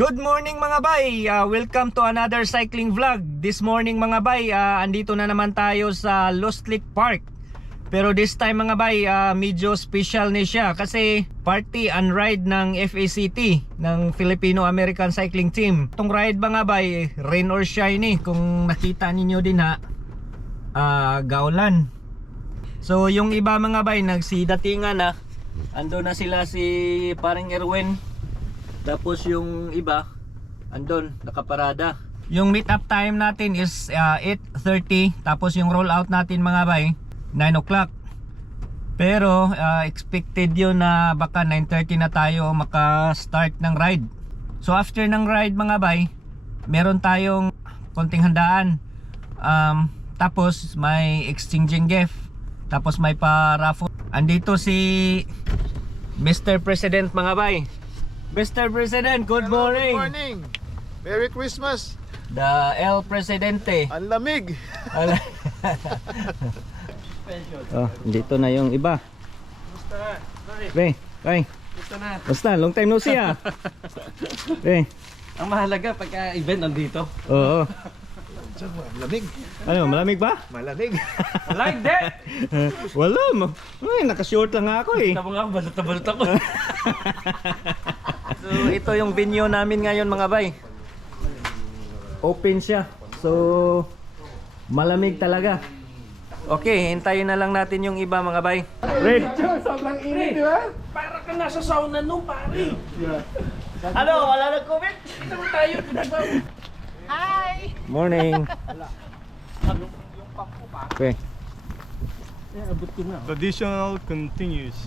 Good morning mga bay, welcome to another cycling vlog. This morning mga bay, andito na naman tayo sa Lost Lake Park. Pero this time mga bay, medyo special ni siya kasi party and ride ng F.A.C.T ng Filipino-American Cycling Team. Itong ride mga bay, rain or shine kung nakita ninyo din ha, gaulan. So yung iba mga bay, nagsidatingan na, ando na sila si paring Erwin. Tapos yung iba andun, nakaparada. Yung meet up time natin is 8:30. Tapos yung roll out natin mga bay 9 o'clock. Pero expected yun na baka 9:30 na tayo maka-start ng ride. So after ng ride mga bay, meron tayong konting handaan. Tapos may exchanging gift. Tapos may pa-raffle. Andito si Mr. President mga bay. Mr. President, good morning. Good morning. Merry Christmas. The El Presidente. Ang lamig. Oh, dito na yung iba. Basta. Hey, hey. Ito na. Basta, long time no see ah. Hey. Ang mahalaga pagka event nandito. Oo. Lamig. Ano, malamig ba? Malamig. Like that! Wala mo. Ay, naka-short lang ako eh. Tama nga, balot na balot ako. So, ito yung venue namin ngayon mga bay. Open siya. So, malamig talaga. Okay, hintayin na lang natin yung iba mga bay. Red. Sobrang init, di ba? Para ka nasa sauna nung pare. Ano, wala nag-comment? Ito tayo, pinagawa. Hi! Morning. Okay. Traditional continues.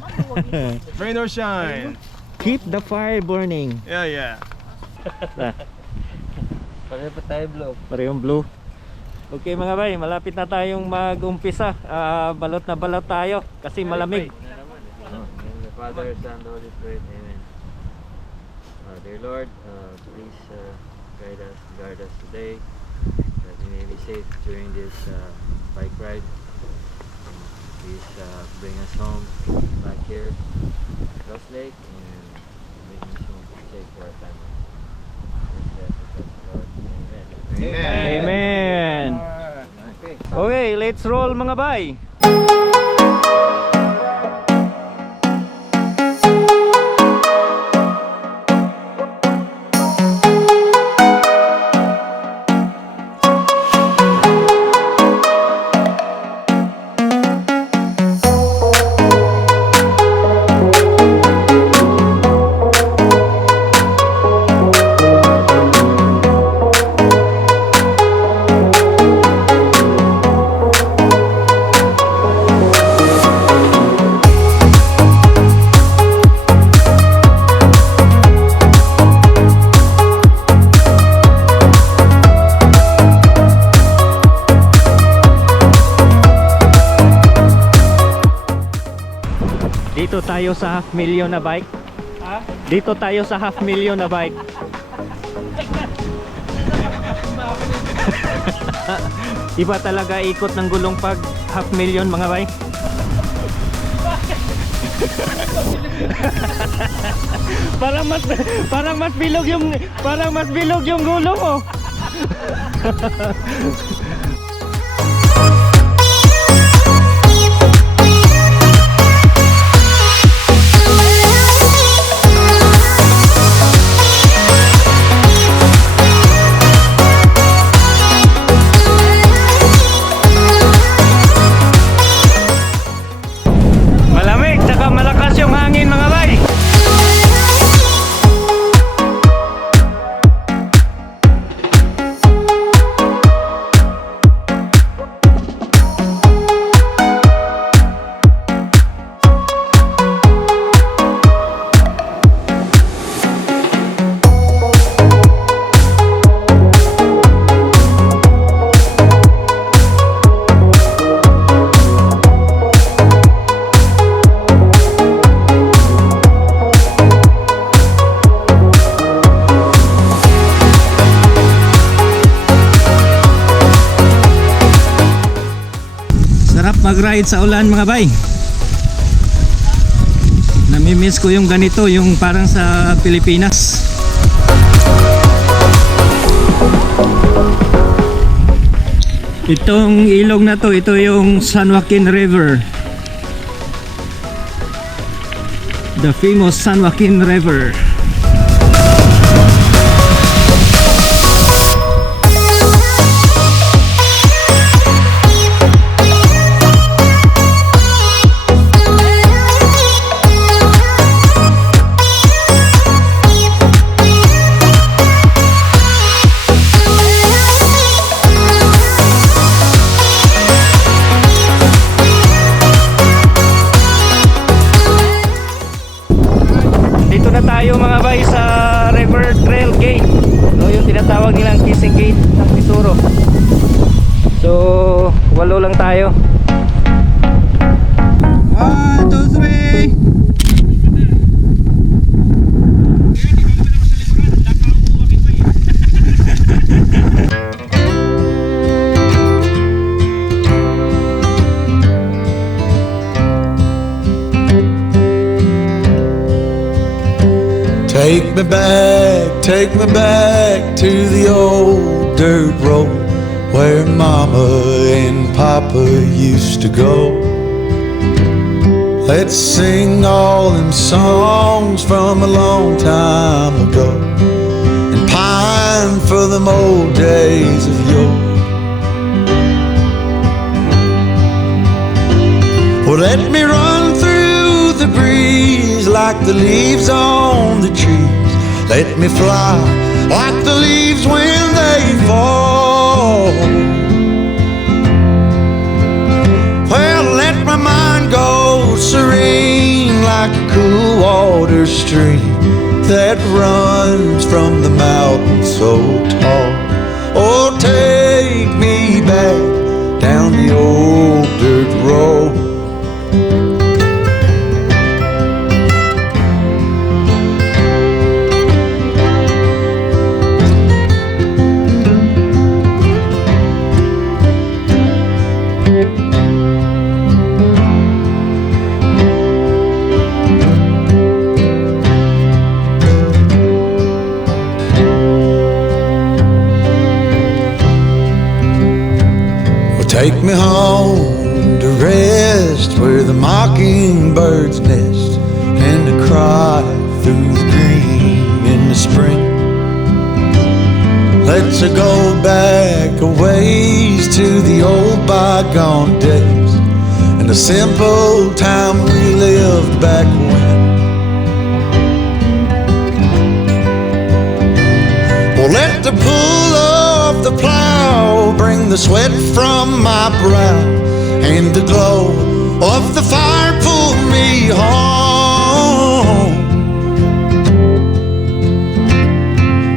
Rain or shine. Keep the fire burning. Yeah, yeah. Pareho pa tayo, Blo. Parehong blue. Okay mga bay, malapit na tayong mag-umpisa. Balot na balot tayo kasi malamig. In the Father, Son, and Holy Spirit, Amen. Dear Lord, please guard us today, that we may be safe during this bike ride. Please bring us home back here, Lost Lake, and make us home safe for our family. Lord, Amen. Amen. Okay, let's roll mga bay. Dito tayo sa half million na bike. Ha? Dito tayo sa half million na bike. Iba talaga ikot ng gulong pag half million mga bay. parang mas bilog yung gulong oh. mag-ride sa ulan mga bay. Namimiss ko yung ganito, yung parang sa Pilipinas. Itong ilog na to, ito yung San Joaquin River. The famous San Joaquin River. Dito na tayo mga bay sa River Trail Gate. So yung tinatawag nilang kissing gate ng Tesoro. So 8 lang tayo. 1, 2, 3. Take me back to the old dirt road where Mama and Papa used to go. Let's sing all them songs from a long time ago and pine for them old days of yore. Well, let me run through the breeze like the leaves on the trees. Let me fly like the leaves when they fall. Well, let my mind go serene like a cool water stream that runs from the mountain so tall. Oh, take me back down the old dirt road. Take me home to rest where the mockingbirds nest and to cry through the green in the spring. Let's go back a ways to the old bygone days and the simple time we lived back when. Well, let the pull of the plow bring the sweat from my brow and the glow of the fire pull me home.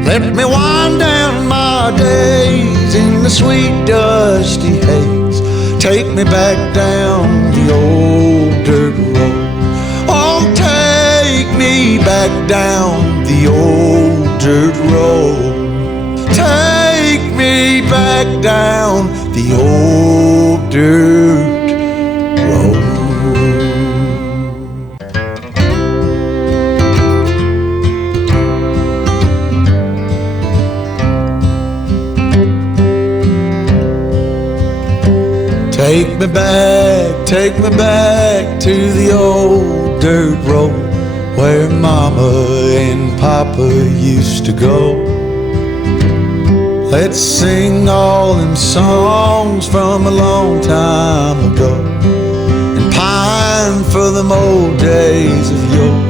Let me wind down my days in the sweet dusty haze. Take me back down the old dirt road. Oh, take me back down the old dirt road. Take me back down the old dirt road. Take me back to the old dirt road where Mama and Papa used to go. Let's sing all them songs from a long time ago and pine for them old days of yore.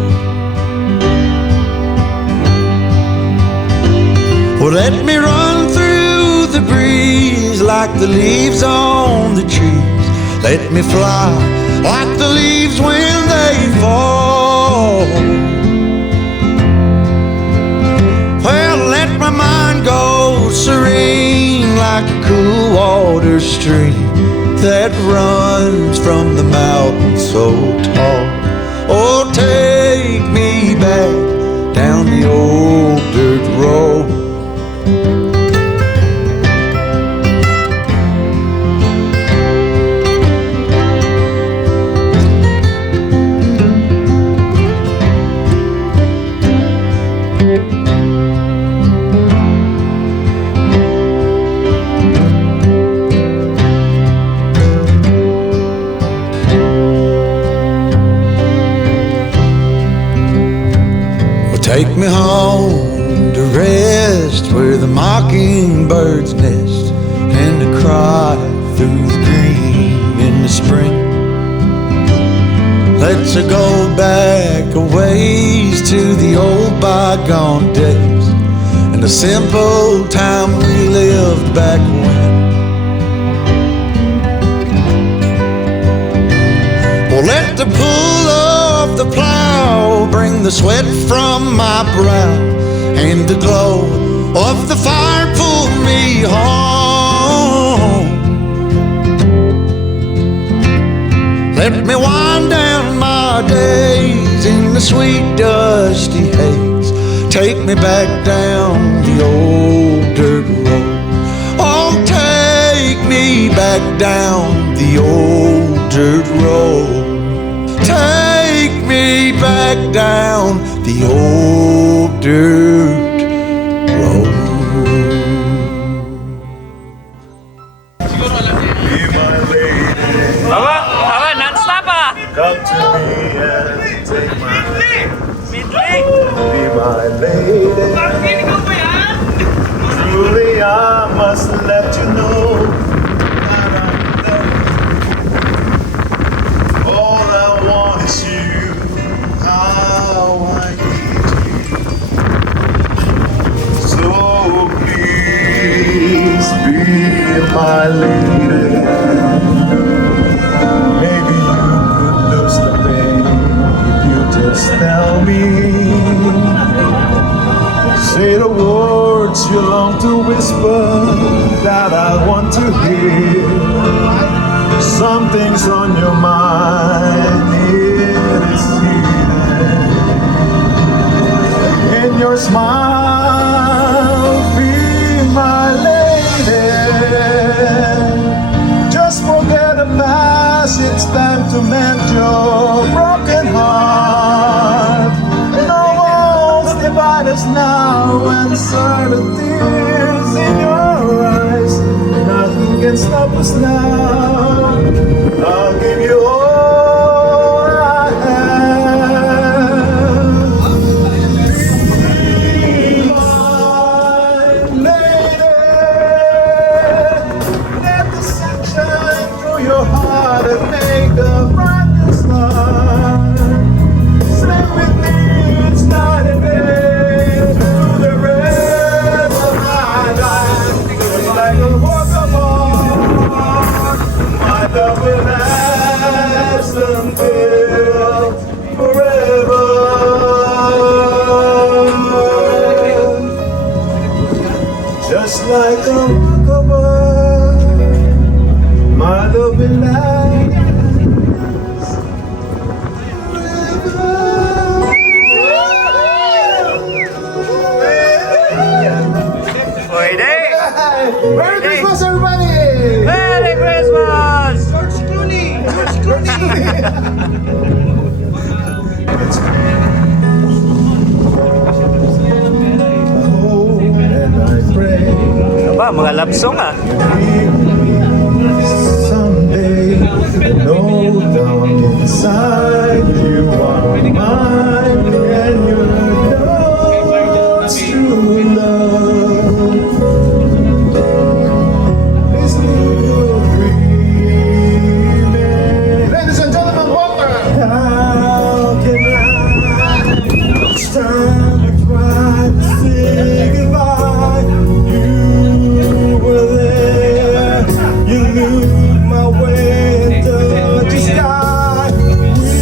Well, let me run through the breeze like the leaves on the trees. Let me fly like the leaves when they fall. Well, let my mind go serene like a cool water stream that runs from the mountain so tall. Oh, take me back down the old dirt road. Take me home to rest where the mockingbirds nest and to cry through the green in the spring. Let's go back a ways to the old bygone days and the simple time we lived back when. Well, let the pull of the plow bring the sweat from my brow, and the glow of the fire pull me home. Let me wind down my days in the sweet dusty haze. Take me back down the old dirt road. Oh, take me back down the old dirt road. Take me back down the old dirt road. Aba, non-stop ah! Come to me and take my hand. Midley! Be my lady. Truly I must let you know that I'm there. All I want is you. How I need you. So please be my lady. Maybe you could lose the pain if you just tell me. Say the words you long to whisper that I want to hear. Something's on your mind, it is here. In your smile, be my lady. Just forget the past, it's time to mend your broken heart. No walls divide us now, answer the tears in your eyes. Nothing can stop us now. I'll give you all I have. Be my lady. Let the sun shine through your heart and make a brand new start. Sleep with me each night and day through the rest of my life. Just like a work of art, my love will last until forever. Just like a work of art, my love will last Pwede! Merry Christmas, everybody! Merry Christmas! oh, and I pray Aba, mga love song ah. someday I know down inside you are mine and you know it's true love. This little dream, ladies and gentlemen, welcome. How can I? It's time to try to say goodbye. You were there. You knew my way into the sky. We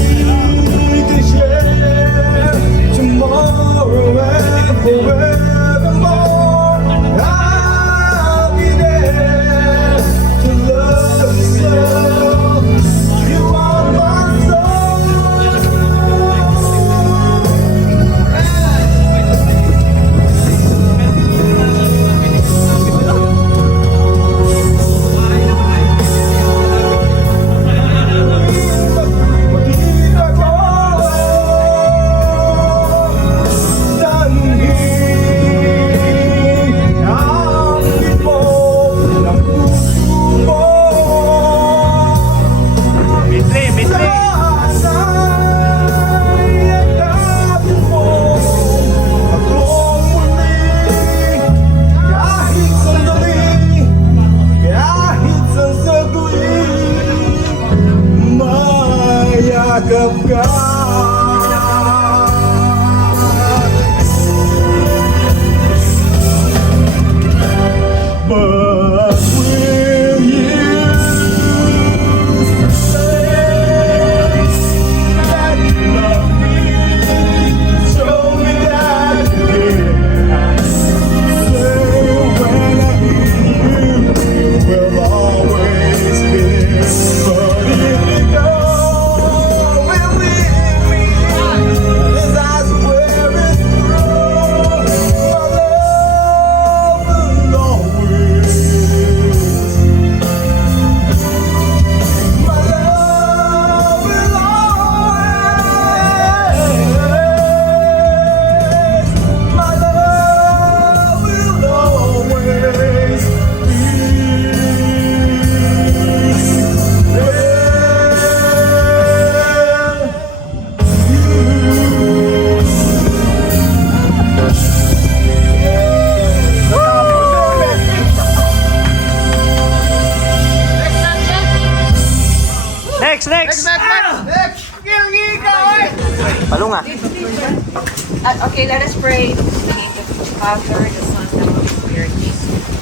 Okay, let us pray. In the name of the Father, the Son, and the Holy Spirit.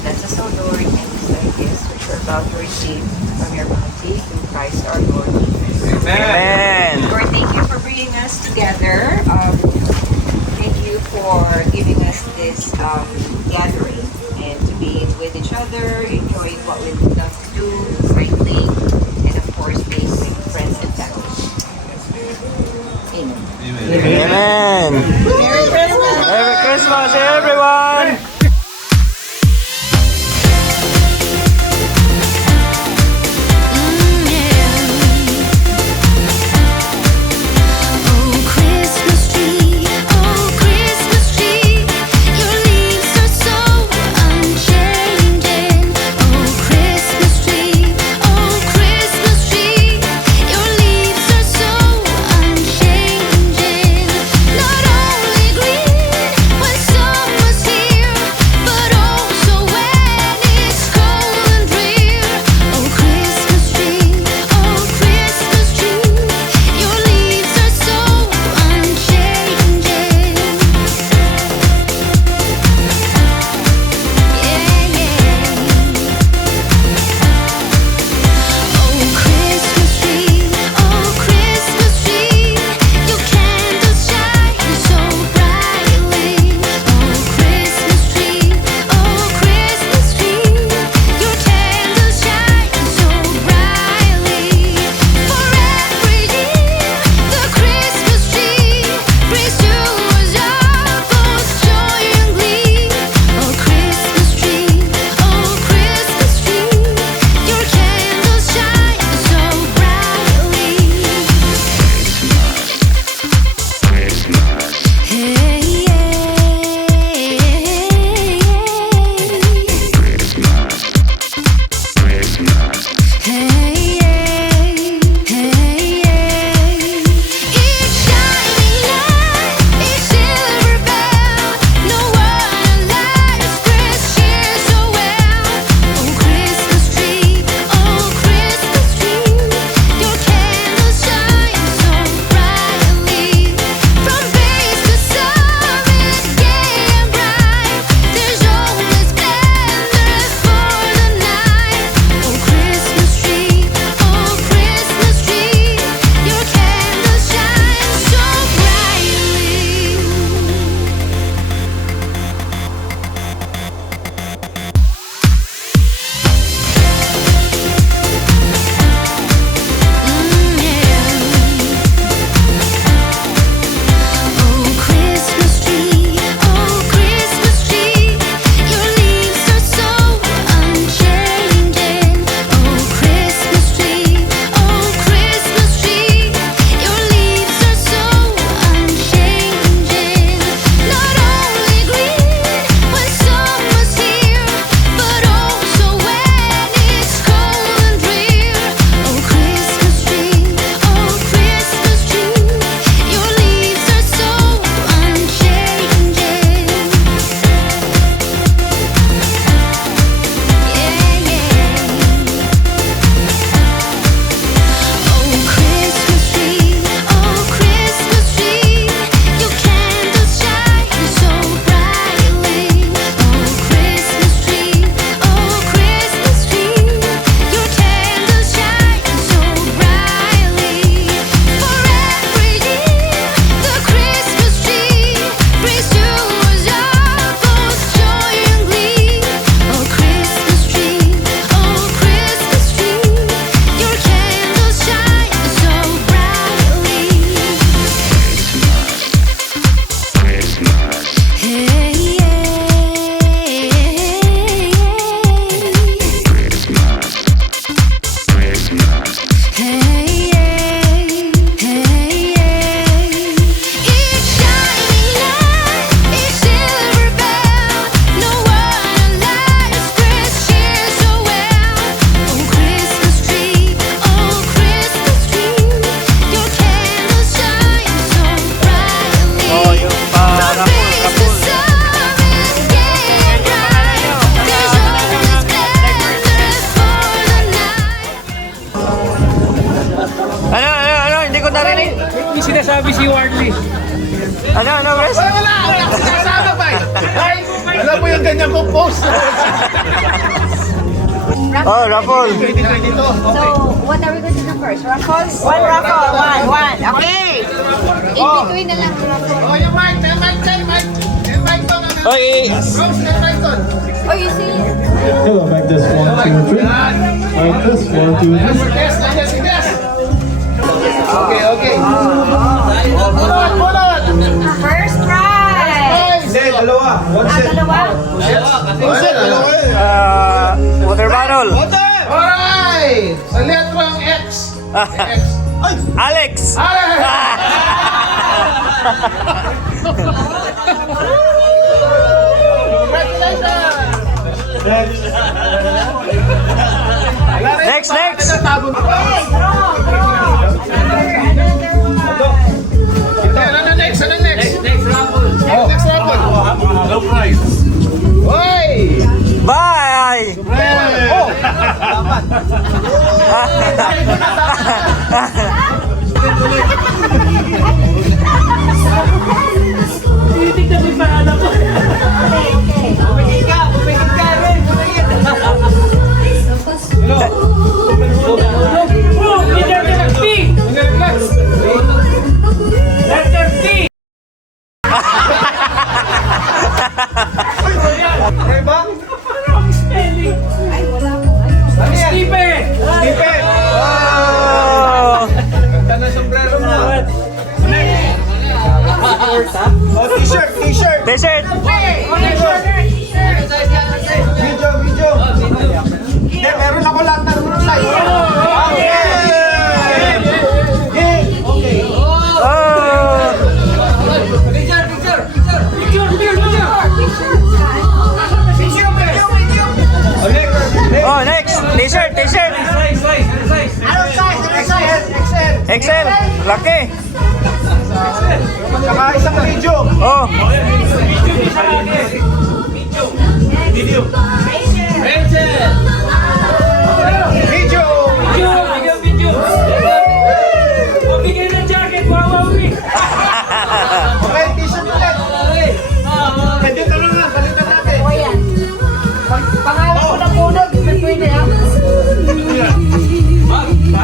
Bless us, O Lord, and these thy gifts which we're about to receive from your bounty through Christ our Lord. Amen. Lord, thank you for bringing us together. Thank you for giving us this gathering and to be with each other, enjoying what we love to do, greatly, and of course being with friends and family. Amen. Amen. Merry Christmas, everyone. Not only green when summer's here. Wala! Wala akong sinasama pa eh! Ay! Alam mo yung ganyan kong post! Oh, raffle. 2022. So, what are we going to do first? Raffles? One raffle. One. Okay. In between na lang raffle. Oh, yung mic! May mic tayo, mic! May mic to na na! Oy, Rose, may mic to! Oh, you see? Hello, like this, 1, 2, 3. Like this, 1, 2, 3. Yes, yes, yes! Okay, okay. Bunot! First prize! Hindi, dalawa. One set. Dalawa? water bottle. Alright! Sa letrang X. X. Alex. Next, next. Ano next? Ano next? Next raffle. Next raffle. Low price. Hoy! Bye. Oh! Tinitignan mo yung pangalan ko. Bumigil ka rin. Bro, letter P. Letter P. Wrong spelling. Stephen. Stephen! Oh. Ganda na sombrero mo. Oh, t-shirt, t-shirt. T-shirt. Video, video. Hindi, meron ako lahat ng size. Okay. Okay. Oh. Oh, next. T-shirt, t-shirt. XL. Laki. Saka isang video. Oh. Video. Pabigay ng jacket, wawawi. Okay, t-shirt ulit. Pwede ka lang nga, balitan natin. Pangalan ko na punod. Pwede ha?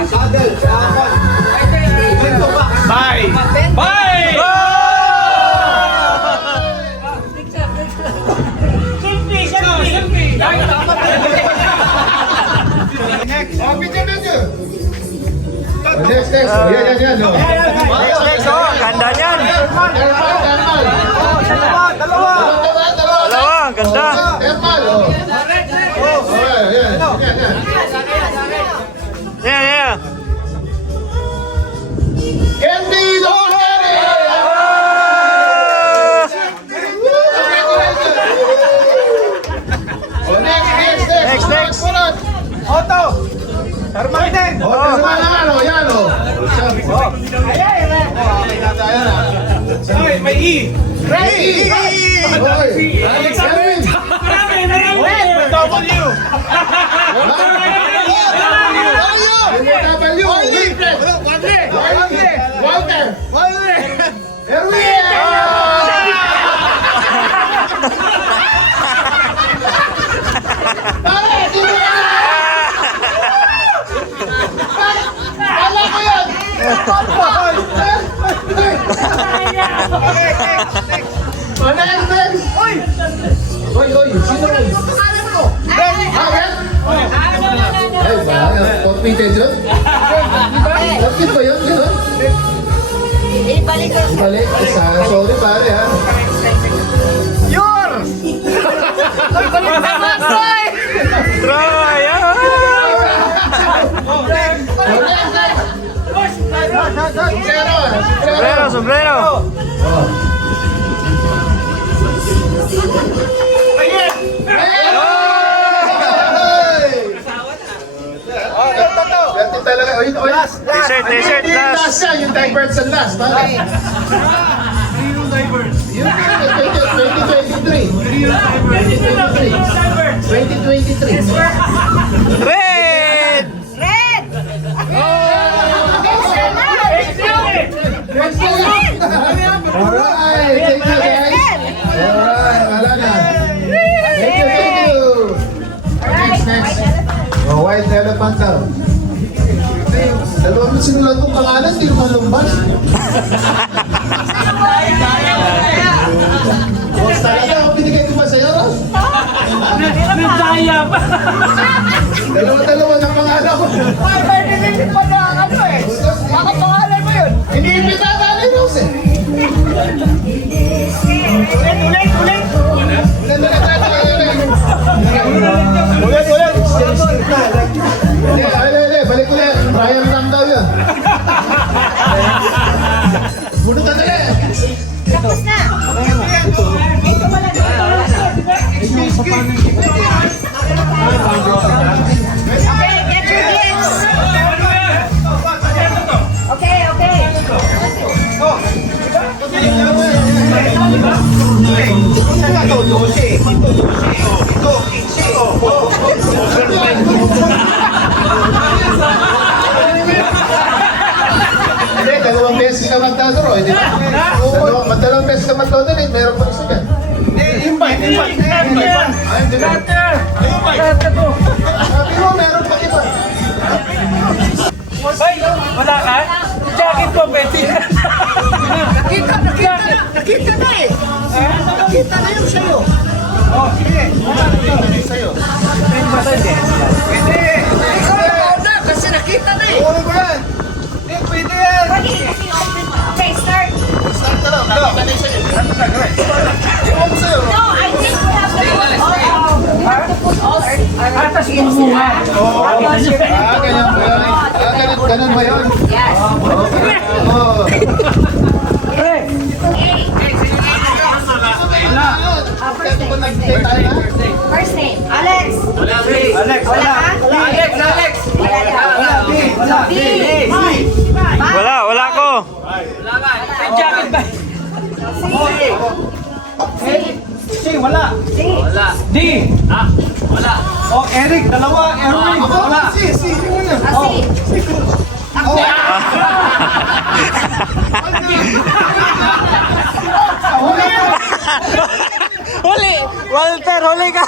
Saddle. Bye. Bye. Selfie. Next. Oh, video, video. Next, next. Yan. No. Next, next. Oh, ganda niyan. Dalawa. Dalawa, ganda. Thermal, oh. Yan. Yeah, yeah. Candy Longberry! Oh, next. Next. Punot. Otto! Thermal din! Oh, thermal naman, oh. Yan, oh. Ay, may E! Ready! Oy. Alvin. Marami. May W! Walter! Erwin! Pare, sino yan? Kala ko yan! Oh, next! Oy, sino yun? Bakit? Ay, ba? Forfeited yun? Bakit ba yun? Gano'n? Ibalik ko. Balik. Sorry pare ha. Troy. Sombrero, sombrero. Swerte talaga. T-shirt, t-shirt, last. Last yan, yung divert sa last. Pare. Yung 2023. 2023. Red. Red! Alright, thank you. Samantha. Dalawang sinulat kong pangalan, hindi naman lumbas. Boss talaga, ang binigay ko ba sa'yo? Nagdaya pa. Dalawa-dalawa ng pangalan ko. Hindi pa na ano eh. Baka pangalan mo yun. Hindi imbitata ni Rose eh. Ulit. Balik ulit. Brian lang daw yun. Bunutan ulit. Tapos na. Okay, get your gifts. Okay. Hindi, dalawang beses ka magtasuro. Hindi ba? Dalawang beses ka magtodonate. Meron pa isa yan. Invite. Ay, hindi ba? Sabi mo, meron pa iba. Hoy, wala ka? Jacket mo, pwede. Nakita na eh. Nakita na yung sa'yo. Oh, sige. Sa'yo. Pwede. Ikaw na kasi nakita na eh. Kunin ko yan. Hindi, pwede yan. Okay, start. Start ka lang. Nakita na yung sa'yo. Ewan ko sa'yo. No, I think we have to put all we have to put all our Atas kumuha. Ganyan ba yun? Ganun ba yun? Yes. Oo. First name. Alex. Alex, Wala ka? Alex. Wala ka. B. Wala ko. May jacket ba? C, wala. C. D. Oh, Eric, dalawa. Erwin, wala. Si, yun muna. C. Huli! Walter, huli ka!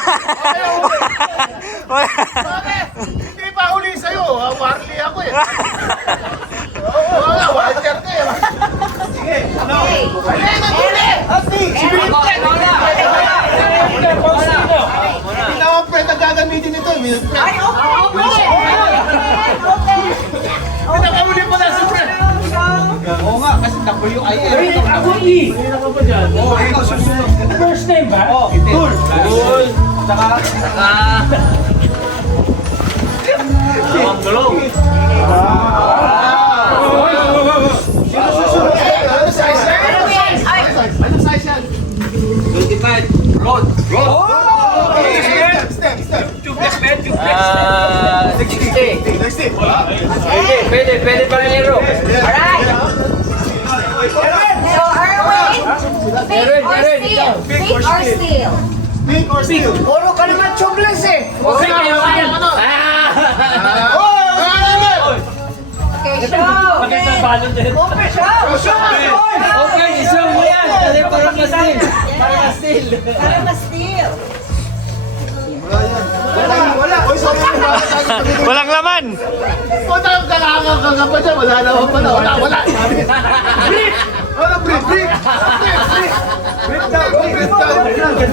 Hindi pa huli sa'yo. Warli ako eh. Oo, Walter ka eh. Sige, ano? Hindi naman pwede gagamitin ito. Ay, okay. Pinakahuli pa na si Fred. Oo nga, kasi W-I-L. Ako E. Oo, ikaw susunod. First name ba? Oo, Tul. Saka, sino susunod? Ano size yan? Ano size yan? 25. Road. Step. 60. Pwede pa rin yung road. Alright. So, Erwin, big or steel? Big or steel? Puro ka naman chocolates eh. Okay, Okay, show. Magandang balon din. Okay, isang mo yan. Kasi parang ka-steal. Para ma-steel. Wala. Uy, sorry. Walang laman! Punta yung kalakang ka pa dyan. Wala naman pala. Wala. Ano, brief.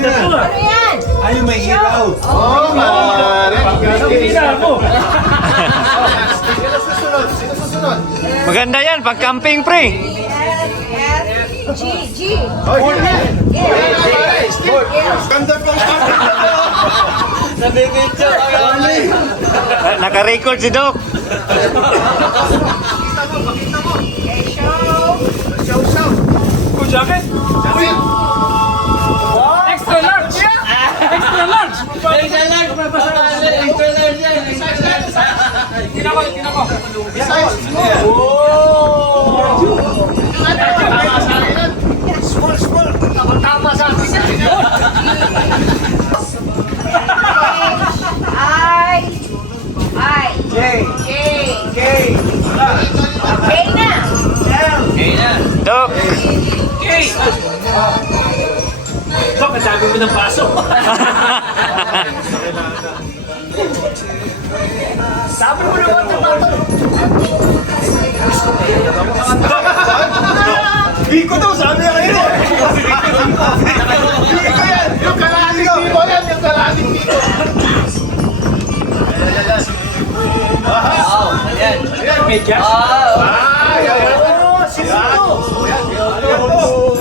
Ano yan? Ay, may ilaw. Oh, mare. Pina mo. Sino susunod? Maganda yan, pag camping pre! G. Ganda pang Nabibidyo kami. Naka-record si Doc. Okay, show. Good jacket. Extra large. Extra large. Extra large. Extra large yan. Tinako. Small. Tama sa akin. I. J. J. K. na. Doc! Okay. Doc, ang dami mo ng paso. Sabi mo naman sa tato. Biko daw, sabi niya kayo. Biko yan. Yung kalahating biko yan. Yung kalahating biko. Ayan. Ayan, medya.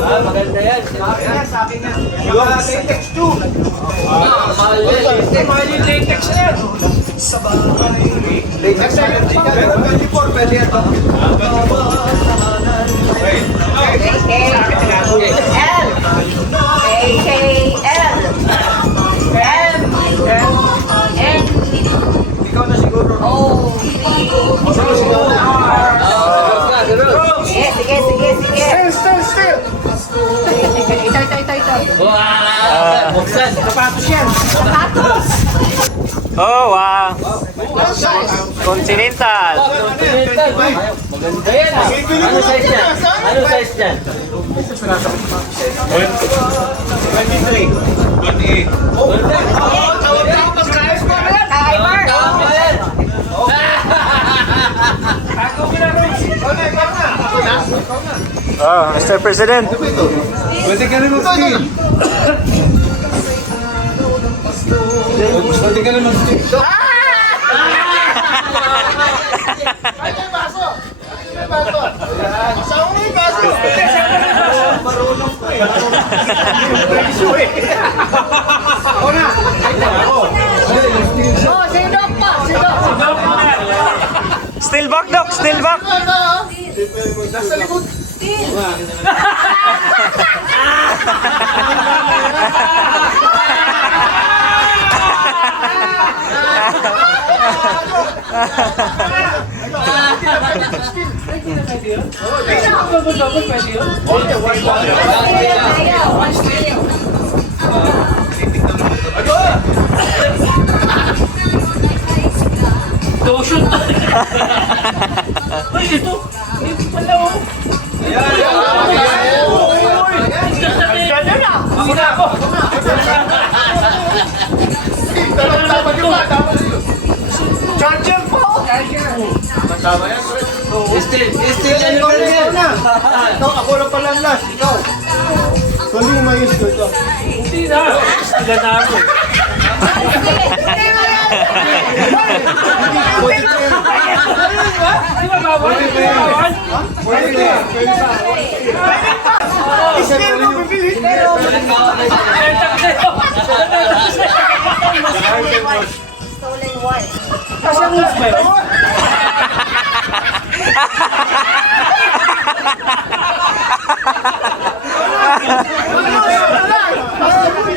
Maganda yan. Sa akin yan. Yung latex 2. Mahal yung latex na yan. Latex na yan. Pero 24, pwede yan. Ikaw na siguro. Still. Buksan. Sapatos yan. Oh, wow. Continental. Maganda yan. Ano size yan? Ano size yan? 23. 28. Oh, Mr. President. Pwede ka rin mag-steal. Pwede ka rin mag-steal. Ay, may baso! May baso! Saan mo yung baso? Marunong ko eh. Preso eh. Ako na! Ako! Still back, Doc. Still back. Nasa likod. Dotion. Uy, ito. Ito pala oh. Ako na ako. Tama yung ba? Tama yun. Charger po! Tama yan. Still ano yan? Ikaw, ako lang pala last. Ikaw. Kung yung mayos ko ito. Hindi na. Sila na ako. Di ba bawal? Bawal? Pwede na yan. Still mo pipili. Kasi ang last ba yun?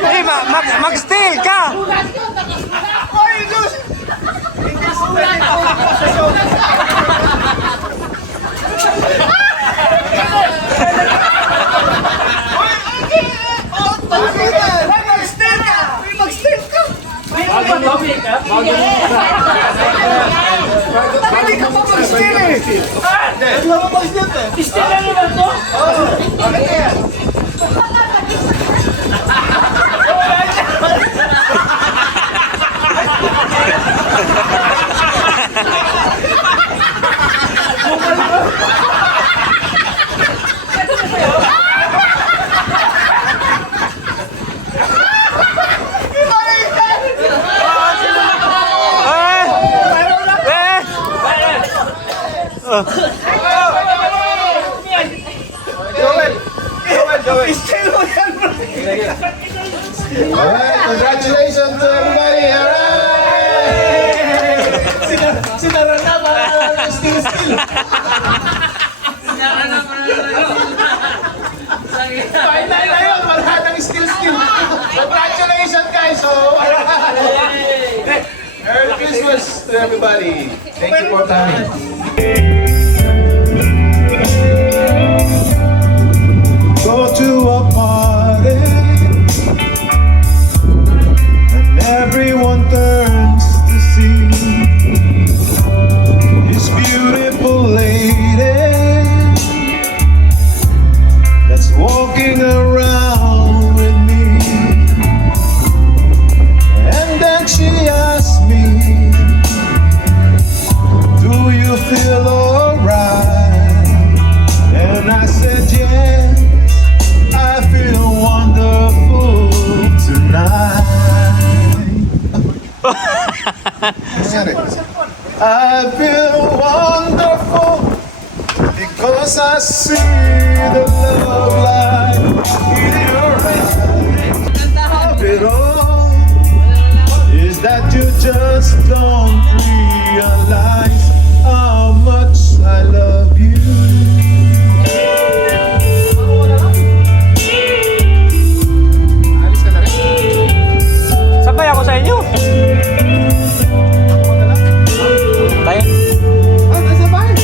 Hey, mag-steal ka. Hindi ka pa mag-steal eh. Hindi ka pa mag-steal eh. Istil na naman to? Bakit yan? Joel. Still mo yan. Alright, congratulations to everybody. Alright. Sinara na para still. Sinara na para final na yun, wala nang still. Congratulations guys. So, Merry Christmas to everybody. Thank you for coming. Go to a party and everyone turns to see this beautiful lady that's walking around with me. And then she asked me, I feel wonderful because I see the love light in your eyes. Of it all is that you just don't realize how much I love you. Sabay ako sa inyo. Tayo. Ah, nasa bahay.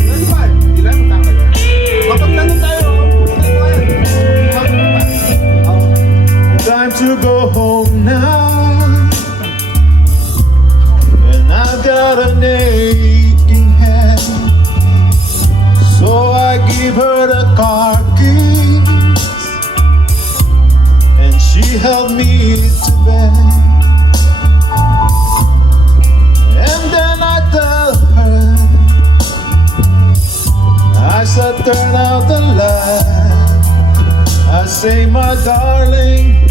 Nasa bahay. Ilan? Tama yun. Kapag nandun tayo, Time to go home now, and I've got an aching head, so I give her the car keys, and she helped me to bed, and then I tell her, I said turn out the light, I say my darling,